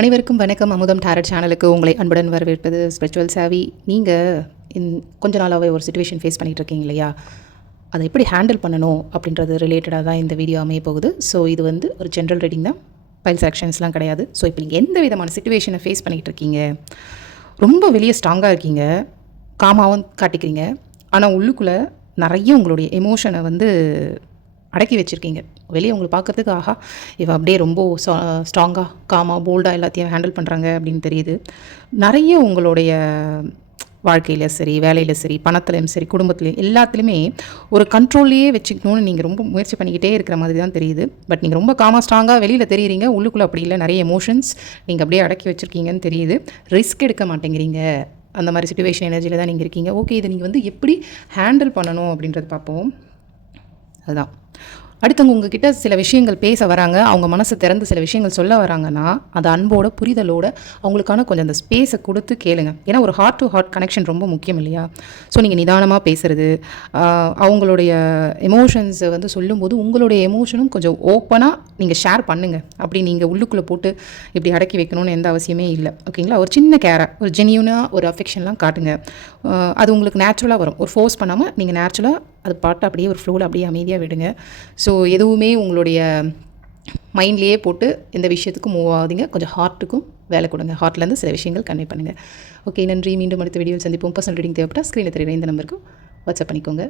அனைவருக்கும் வணக்கம். அமுதம் டாரட் சேனலுக்கு உங்களை அன்புடன் வரவேற்பது ஸ்பிரிச்சுவல் சாவி. நீங்கள் கொஞ்ச நாளாகவே ஒரு சுச்சுவேஷன் ஃபேஸ் பண்ணிகிட்டு இருக்கீங்க இல்லையா? அதை எப்படி ஹேண்டில் பண்ணணும் அப்படின்றது ரிலேட்டடாக தான் இந்த வீடியோ அமைய போகுது. ஸோ இது ஒரு ஜென்ரல் ரீடிங் தான், பைல்ஸ் ஆக்ஷன்ஸ்லாம் கிடையாது. ஸோ இப்போ நீங்கள் எந்த விதமான சுச்சுவேஷனை ஃபேஸ் பண்ணிகிட்டு இருக்கீங்க, ரொம்ப வெளியே ஸ்ட்ராங்காக இருக்கீங்க, காமாவும் காட்டிக்கிறீங்க, ஆனால் உள்ளுக்குள்ளே நிறைய உங்களுடைய எமோஷனை அடக்கி வச்சுருக்கீங்க. வெளியே உங்களை பார்க்குறதுக்கு ஆஹா இவ அப்படியே ரொம்ப ஸ்ட்ராங்காக காமாக போல்டாக எல்லாத்தையும் ஹேண்டில் பண்ணுறாங்க அப்படின்னு தெரியுது. நிறைய உங்களுடைய வாழ்க்கையில் சரி, வேலையில் சரி, பணத்துலையும் சரி, குடும்பத்துலேயும் எல்லாத்துலேயுமே ஒரு கண்ட்ரோல்லையே வச்சுக்கணும்னு நீங்கள் ரொம்ப முயற்சி பண்ணிக்கிட்டே இருக்கிற மாதிரி தான் தெரியுது. பட் நீங்கள் ரொம்ப காமாக ஸ்ட்ராங்காக வெளியில் தெரியுறீங்க, உள்ளுக்குள்ளே அப்படி இல்லை, நிறைய எமோஷன்ஸ் நீங்கள் அப்படியே அடக்கி வச்சுருக்கீங்கன்னு தெரியுது. ரிஸ்க் எடுக்க மாட்டேங்கிறீங்க. அந்த மாதிரி சிச்சுவேஷன் எனர்ஜியில் தான் நீங்கள் இருக்கீங்க. ஓகே, இதை நீங்கள் எப்படி ஹேண்டில் பண்ணணும் அப்படின்றது பார்ப்போம். அதுதான் அடுத்தவங்க உங்ககிட்ட சில விஷயங்கள் பேச வராங்க, அவங்க மனசை திறந்து சில விஷயங்கள் சொல்ல வராங்கன்னா அது அன்போட புரிதலோட அவங்களுக்கான கொஞ்சம் அந்த ஸ்பேஸை கொடுத்து கேளுங்க. ஏன்னா ஒரு ஹார்ட் டு ஹார்ட் கனெக்ஷன் ரொம்ப முக்கியம் இல்லையா? ஸோ நீங்கள் நிதானமாக பேசுகிறது, அவங்களுடைய எமோஷன்ஸை சொல்லும்போது உங்களுடைய எமோஷனும் கொஞ்சம் ஓப்பனாக நீங்கள் ஷேர் பண்ணுங்கள். அப்படி நீங்கள் உள்ளுக்குள்ளே போட்டு இப்படி அடக்கி வைக்கணும்னு எந்த அவசியமே இல்லை. ஓகேங்களா? ஒரு சின்ன கேரை, ஒரு ஜென்யூனாக ஒரு அஃபெக்ஷன்லாம் காட்டுங்க. அது உங்களுக்கு நேச்சுரலாக வரும். ஒரு ஃபோர்ஸ் பண்ணாமல் நீங்கள் நேச்சுரலாக அது பாட்டு அப்படியே ஒரு ஃப்ளோவில் அப்படியே அமைதியாக விடுங்க. ஸோ எதுவுமே உங்களுடைய மைண்ட்லேயே போட்டு எந்த விஷயத்துக்கும் மூவ் ஆகாதீங்க. கொஞ்சம் ஹார்ட்டுக்கும் வேலை கொடுங்க. ஹார்ட்லேருந்து சில விஷயங்கள் கன்வே பண்ணுங்கள். ஓகே, நன்றி. மீண்டும் அடுத்த வீடியோவில் சந்திப்போம். பர்சனல் ரீடிங் தேவைப்பட்டால் ஸ்க்ரீனில் தெரியுற இந்த நம்பருக்கு வாட்ஸ்அப் பண்ணிக்கோங்க.